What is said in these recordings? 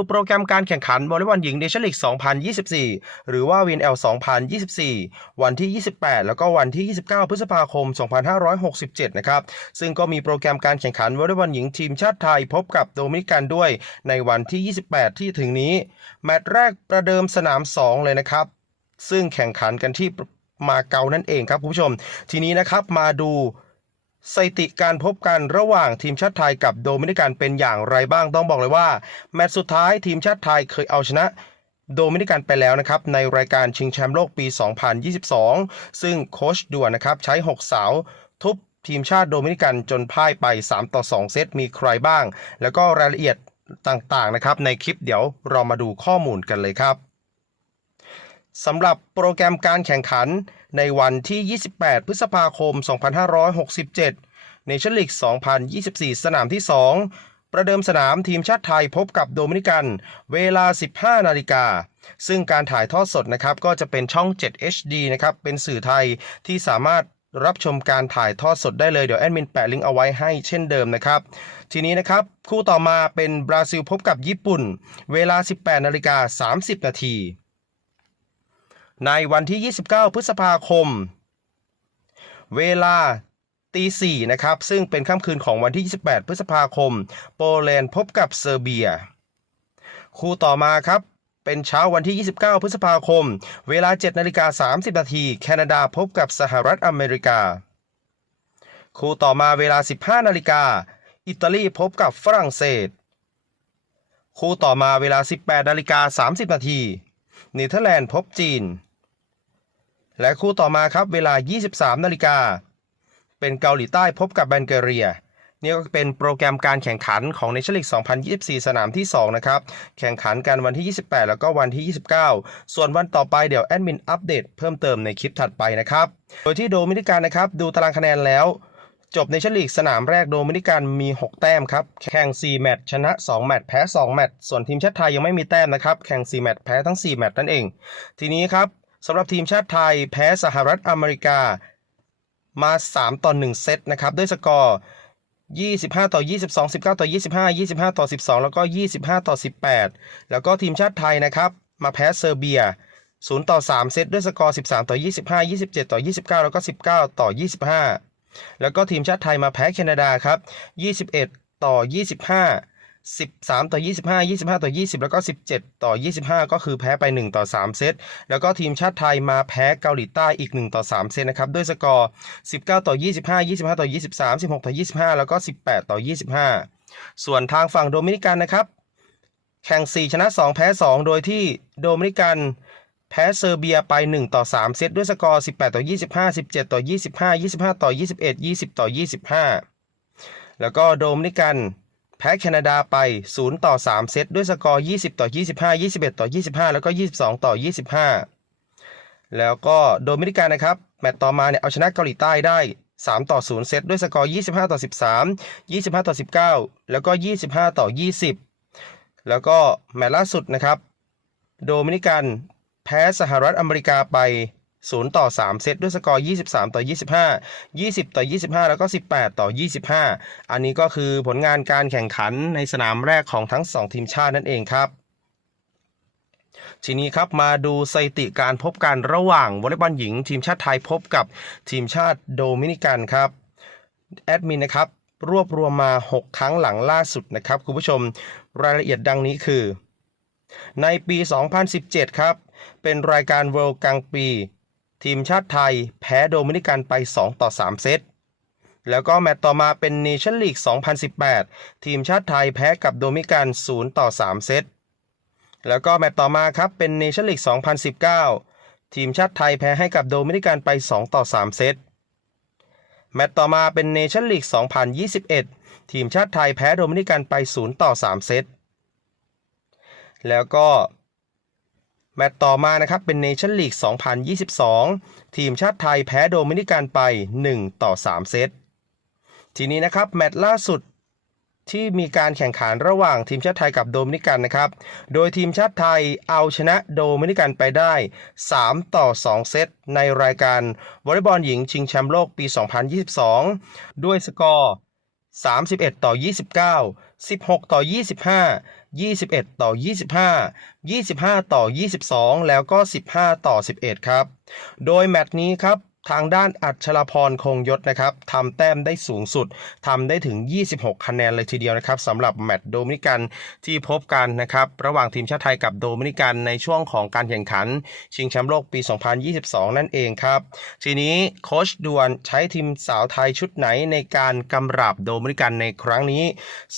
ูโปรแกรมการแข่งขันวอลเลย์บอลหญิงเนชั่นลีก 2024 หรือว่า WNL 2024 วันที่ 28 แล้วก็วันที่ 29 พฤษภาคม 2567 นะครับ ซึ่งก็มีโปรแกรมการแข่งขันวอลเลย์บอลหญิงทีมชาติไทย พบกับโดมินิกันด้วยในวันที่ 28 ที่ถึงนี้ แมตช์แรกประเดิมสนาม 2 เลยนะครับ ซึ่งแข่งขันกันที่มาเก๊านั่นเองครับคุณผู้ชม ทีนี้นะครับมาดู สถิติการพบกันระหว่างทีมชาติไทยกับโดมินิกันเป็นอย่างไรบ้างต้องบอกเลยว่า แมตช์สุดท้ายทีมชาติไทยเคยเอาชนะโดมินิกันไปแล้วนะครับในรายการชิงแชมป์โลกปี 2022 ซึ่งโคชด่วนนะครับใช้ 6 สาวทุบทีมชาติโดมินิกันจนพ่ายไป 3 ต่อ 2 เซตมีใครบ้าง แล้วก็รายละเอียดต่างๆนะครับในคลิปเดี๋ยวเรามาดูข้อมูลกันเลยครับ สำหรับโปรแกรมการแข่งขันในวันที่ 28 พฤษภาคม 2567 ในชั่นลีก 2024 สนามที่ 2 ประเดิมสนามทีมชาติไทยพบกับโดมินิกัน เวลา 15 นาฬิกา ซึ่งการถ่ายทอดสดนะครับก็จะเป็นช่อง 7 HD นะครับ เป็นสื่อไทยที่สามารถรับชมการถ่ายทอดสดได้เลย เดี๋ยวแอดมินแปะลิงก์เอาไว้ให้เช่นเดิมนะครับ ทีนี้นะครับ คู่ต่อมาเป็นบราซิลพบกับญี่ปุ่น เวลา 18 นาฬิกา 30 นาที ในวันที่ 29 พฤษภาคม เวลาตีสี่นะครับ ซึ่งเป็นค่ำคืนของวันที่ 28 พฤษภาคม โปแลนด์พบกับเซอร์เบีย คู่ต่อมาครับ เป็นเช้าวันที่ 29 พฤษภาคม เวลา7นาฬิกา30นาทีแคนาดาพบกับสหรัฐอเมริกา คู่ต่อมาเวลา 15นาฬิกาอิตาลีพบกับฝรั่งเศส คู่ต่อมาเวลา 18นาฬิกา30นาทีเนเธอร์แลนด์พบจีน และคู่ต่อมาครับเวลา 23 นาฬิกา เป็นเกาหลีใต้พบกับแบนเกเรีย นี่ก็เป็นโปรแกรมการแข่งขันของในชั่นลีก 2024 สนามที่ 2 นะครับ แข่งขันกันวันที่ 28 แล้วก็วันที่ 29 ส่วนวันต่อไปเดี๋ยวแอดมินอัปเดตเพิ่มเติมในคลิปถัดไปนะครับ โดยที่โดมินิกันนะครับ ดูตารางคะแนนแล้วจบในชั่นลีกสนามแรกโดมินิกันมี 6 แต้มครับ แข่ง 4 แมตช์ชนะ 2 แมตช์แพ้ 2 แมตช์ส่วนทีมชาติไทยยังไม่มีแต้มนะครับ แข่ง 4 แมตช์แพ้ทั้ง 4 แมตช์นั่นเอง ทีนี้ครับ สำหรับทีมชาติไทยแพ้สหรัฐอเมริกามา 3 ต่อ 1 เซตนะครับด้วยสกอร์ 25 ต่อ 22 19 ต่อ 25 25 ต่อ 12 แล้วก็ 25 ต่อ 18 แล้วก็ทีมชาติไทยนะครับมาแพ้เซอร์เบีย 0 ต่อ 3 เซตด้วยสกอร์ 13 ต่อ 25 27 ต่อ 29 แล้วก็ 19 ต่อ 25 แล้วก็ทีมชาติไทยมาแพ้แคนาดาครับ 21 ต่อ 25 13 ต่อ 25 25 ต่อ 20 แล้วก็ 17 ต่อ 25 ก็คือแพ้ไป 1 ต่อ 3 เซต แล้วก็ทีมชาติไทยมาแพ้เกาหลีใต้อีก 1 ต่อ 3 เซตนะครับ ด้วยสกอร์ 19 ต่อ 25 25 ต่อ 23 16 ต่อ 25 แล้วก็ 18 ต่อ 25 ส่วนทางฝั่งโดมินิกันนะครับ แข่ง 4 ชนะ 2 แพ้ 2 โดยที่โดมินิกันแพ้เซอร์เบียไป 1 ต่อ 3 เซต ด้วยสกอร์ 18 ต่อ 25 17 ต่อ 25 25 ต่อ 21 20 ต่อ 25 แล้วก็โดมินิกัน แพ้แคนาดาไป 0 ต่อ 3 เซตด้วยสกอร์ 20 ต่อ 25 21 ต่อ 25 แล้วก็ 22 ต่อ 25 แล้วก็โดมินิกันนะครับ แมตต์ต่อมาเนี่ยเอาชนะเกาหลีใต้ได้ 3 ต่อ 0 เซตด้วยสกอร์ 25 ต่อ 13 25 ต่อ 19 แล้วก็ 25 ต่อ 20 แล้วก็แมตช์ล่าสุดนะครับ โดมินิกันแพ้สหรัฐอเมริกาไป 0 ต่อ 3 เซตด้วยสกอร์ 23 ต่อ 25 20 ต่อ 25 แล้วก็ 18 ต่อ 25 อันนี้ก็คือผลงานการแข่งขันในสนามแรกของทั้ง 2 ทีมชาตินั่นเองครับ ทีนี้ครับมาดูสถิติการพบกันระหว่างวอลเลย์บอลหญิง ทีมชาติไทยพบกับทีมชาติโดมินิกันครับ แอดมินนะครับ รวบรวมมา 6 ครั้งหลังล่าสุดนะครับคุณผู้ชมรายละเอียดดังนี้คือ ในปี 2017 ครับ เป็นรายการ World กลางปี ทีมชาติไทยแพ้โดมินิกันไป 2 ต่อ 3 เซต แล้วก็แมตต์ต่อมาเป็นเนชั่นลีก 2018 ทีมชาติไทยแพ้กับโดมินิกัน 0 ต่อ 3 เซต แล้วก็แมตต์ต่อมาครับเป็นเนชั่นลีก 2019 ทีมชาติไทยแพ้ให้กับโดมินิกันไป 2 ต่อ 3 เซต แมตต์ต่อมาเป็นเนชั่นลีก 2021 ทีมชาติไทยแพ้โดมินิกันไป 0 ต่อ 3 เซต แล้วก็ แมตต์ต่อมานะครับเป็นเนชั่นลีก 2022 ทีมชาติไทยแพ้โดมินิกันไป 1 ต่อ 3 เซต ทีนี้นะครับ แมตช์ล่าสุดที่มีการแข่งขันระหว่างทีมชาติไทยกับโดมินิกันนะครับ โดยทีมชาติไทยเอาชนะโดมินิกันไปได้ 3 ต่อ 2 เซต ในรายการวอลเลย์บอลหญิงชิงแชมป์โลกปี 2022 ด้วยสกอร์ 31 ต่อ 29 16 ต่อ 25 21 ต่อ 25 25 ต่อ 22 แล้วก็ 15 ต่อ 11 ครับ โดยแมตช์นี้ครับ ทางด้านอัชรพรคงยศนะครับทำแต้มได้สูงสุดทำได้ถึง 26 คะแนนเลยทีเดียวนะครับสำหรับแมตช์โดมินิกันที่พบกันนะครับระหว่างทีมชาติไทยกับโดมินิกันในช่วงของการแข่งขัน ชิงแชมป์โลกปี 2022 นั่นเองครับ ทีนี้โค้ชด่วนใช้ทีมสาวไทยชุดไหนในการกำราบโดมินิกันในครั้งนี้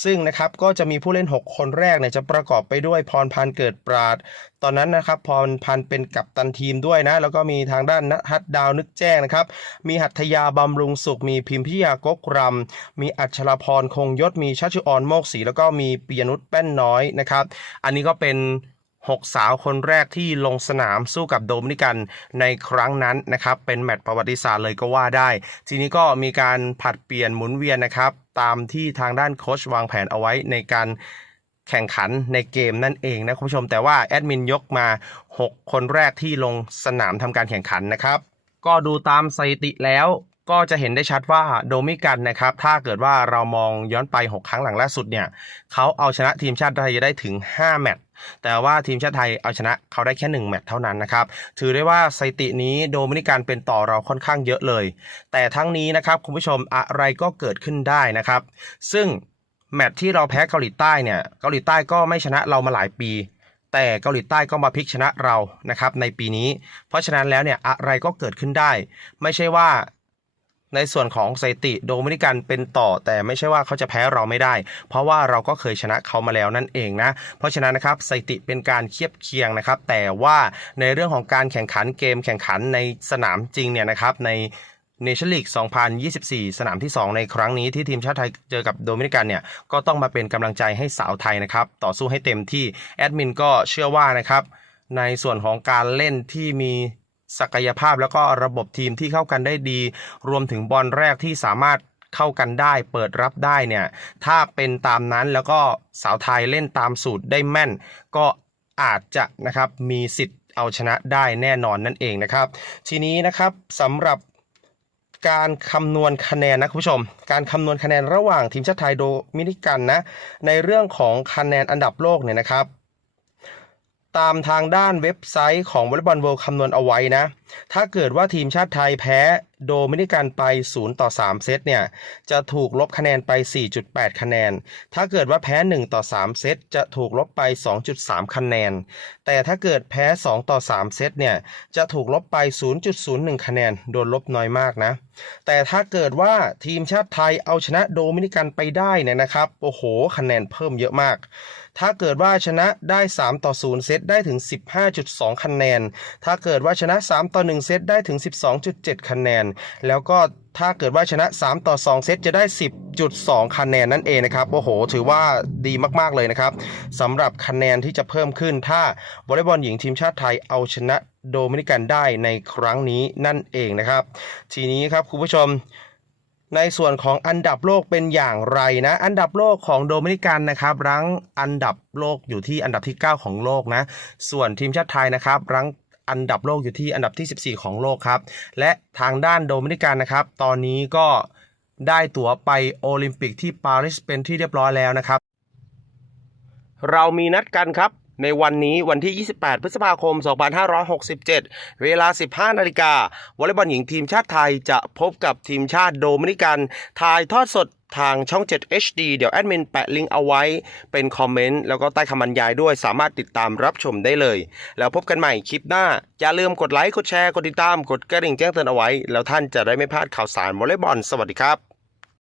ซึ่งนะครับก็จะมีผู้เล่น 6 คนแรกเนี่ยจะประกอบไปด้วยพรพันธ์เกิดปราด ตอนนั้นนะครับพรพันเป็นกัปตันทีมด้วยนะ แล้วก็มีทางด้านนทัดดาวนึกแจ้งนะครับ มีหัตถยาบำรุงสุข มีพิมพิยากกรำมีอัชรพรคงยศ มีชัชชุออนโมกศรีแล้วก็มีปิยนุชแป้นน้อยนะครับ อันนี้ก็เป็น6สาวคนแรกที่ลงสนามสู้กับโดมินิกันในครั้งนั้นนะครับ เป็นแมตช์ประวัติศาสตร์เลยก็ว่าได้ ทีนี้ก็มีการผัดเปลี่ยนหมุนเวียนนะครับ ตามที่ทางด้านโค้ชวางแผนเอาไว้ในการ แข่งขันในเกมนั่นเองนะคุณผู้ชมแต่ว่าแอดมินยกมา 6 คนแรกที่ลงสนามทำการแข่งขันนะครับ ก็ดูตามสถิติแล้วก็จะเห็นได้ชัดว่าโดมิกันนะครับ ถ้าเกิดว่าเรามองย้อนไป 6 ครั้งหลังล่าสุดเนี่ยเขาเอาชนะทีมชาติไทยได้ถึง 5 แมตช์แต่ว่าทีมชาติไทยเอาชนะเขาได้แค่ 1 แมตช์เท่านั้นนะครับ ถือได้ว่าสถิตินี้โดมินิกันเป็นต่อเราค่อนข้างเยอะเลย แต่ทั้งนี้นะครับคุณผู้ชมอะไรก็เกิดขึ้นได้นะครับ ซึ่ง แมตช์ที่เราแพ้เกาหลีใต้เนี่ยเกาหลีใต้ก็ไม่ชนะเรามาหลายปี แต่เกาหลีใต้ก็มาพลิกชนะเรานะครับในปีนี้ เพราะฉะนั้นแล้วเนี่ยอะไรก็เกิดขึ้นได้ ไม่ใช่ว่าในส่วนของสถิติโดมินิกันเป็นต่อ แต่ไม่ใช่ว่าเขาจะแพ้เราไม่ได้ เพราะว่าเราก็เคยชนะเขามาแล้วนั่นเองนะ เพราะฉะนั้นนะครับสถิติเป็นการเทียบเคียงนะครับ แต่ว่าในเรื่องของการแข่งขันเกมแข่งขันในสนามจริงเนี่ยนะครับใน เนชั่นลีก 2024 สนามที่ 2 ในครั้งนี้ที่ทีมชาติไทยเจอกับโดมินิกันเนี่ยก็ต้องมาเป็นกำลังใจให้สาวไทยนะครับ ต่อสู้ให้เต็มที่แอดมินก็เชื่อว่านะครับในส่วนของการเล่นที่มีศักยภาพแล้วก็ระบบทีมที่เข้ากันได้ดี รวมถึงบอลแรกที่สามารถเข้ากันได้เปิดรับได้เนี่ยถ้าเป็นตามนั้นแล้วก็สาวไทยเล่นตามสูตรได้แม่น ก็อาจจะนะครับมีสิทธิ์เอาชนะได้แน่นอนนั่นเองนะครับ ทีนี้นะครับสำหรับ การคำนวณคะแนนนะคุณผู้ชม การคำนวณคะแนนระหว่างทีมชาติไทยโดมินิกันนะในเรื่องของคะแนนอันดับโลกเนี่ยนะครับ ตามทางด้านเว็บไซต์ของวอลเลย์บอลเวิลด์คำนวณเอาไว้นะ ถ้าเกิดว่าทีมชาติไทยแพ้โดมินิกันไป 0 ต่อ 3 เซตเนี่ย จะถูกลบคะแนนไป 4.8 คะแนน ถ้าเกิดว่าแพ้ 1 ต่อ 3 เซตจะถูกลบไป 2.3 คะแนน แต่ถ้าเกิดแพ้ 2 ต่อ 3 เซตเนี่ย จะถูกลบไป 0.01 คะแนน โดนลบน้อยมากนะ แต่ถ้าเกิดว่าทีมชาติไทยเอาชนะโดมินิกันไปได้เนี่ยนะครับ โอ้โห คะแนนเพิ่มเยอะมาก ถ้าเกิดว่าชนะได้ 3 ต่อ 0 เซตได้ถึง 15.2 คะแนน ถ้าเกิดว่าชนะ 3 ต่อ 1 เซตได้ถึง 12.7 คะแนน แล้วก็ถ้าเกิดว่าชนะ 3 ต่อ 2 เซตจะได้ 10.2 คะแนนนั่นเองนะครับ โอ้โห ถือว่าดีมาก ๆ เลยนะครับสำหรับคะแนนที่จะเพิ่มขึ้น ถ้าวอลเลย์บอลหญิงทีมชาติไทยเอาชนะโดมินิกันได้ในครั้งนี้นั่นเองนะครับ ทีนี้ครับคุณผู้ชม ในส่วนของอันดับโลกเป็นอย่างไรนะ อันดับโลกของโดมินิกันนะครับรั้งอันดับโลกอยู่ที่อันดับที่ 9 ของโลกนะ ส่วนทีมชาติไทยนะครับรั้งอันดับโลกอยู่ที่อันดับที่ 14 ของโลกครับ และทางด้านโดมินิกันนะครับ ตอนนี้ก็ได้ตั๋วไปโอลิมปิกที่ปารีสเป็นที่เรียบร้อยแล้วนะครับ เรามีนัดกันครับ ในวันนี้วันที่ 28 พฤษภาคม 2567 เวลา 15 นาฬิกาวอลเลย์บอลหญิงทีมชาติไทยจะพบกับทีมชาติโดมินิกันถ่ายทอดสดทางช่อง 7 HD เดี๋ยวแอดมินแปะลิงก์เอาไว้เป็นคอมเมนต์ แล้วก็ใต้คำบรรยายด้วยสามารถติดตามรับชมได้เลย แล้วพบกันใหม่คลิปหน้า อย่าลืมกดไลค์ กดแชร์ กดติดตาม กดกระดิ่งแจ้งเตือนเอาไว้ แล้วท่านจะได้ไม่พลาดข่าวสารวอลเลย์บอล สวัสดีครับ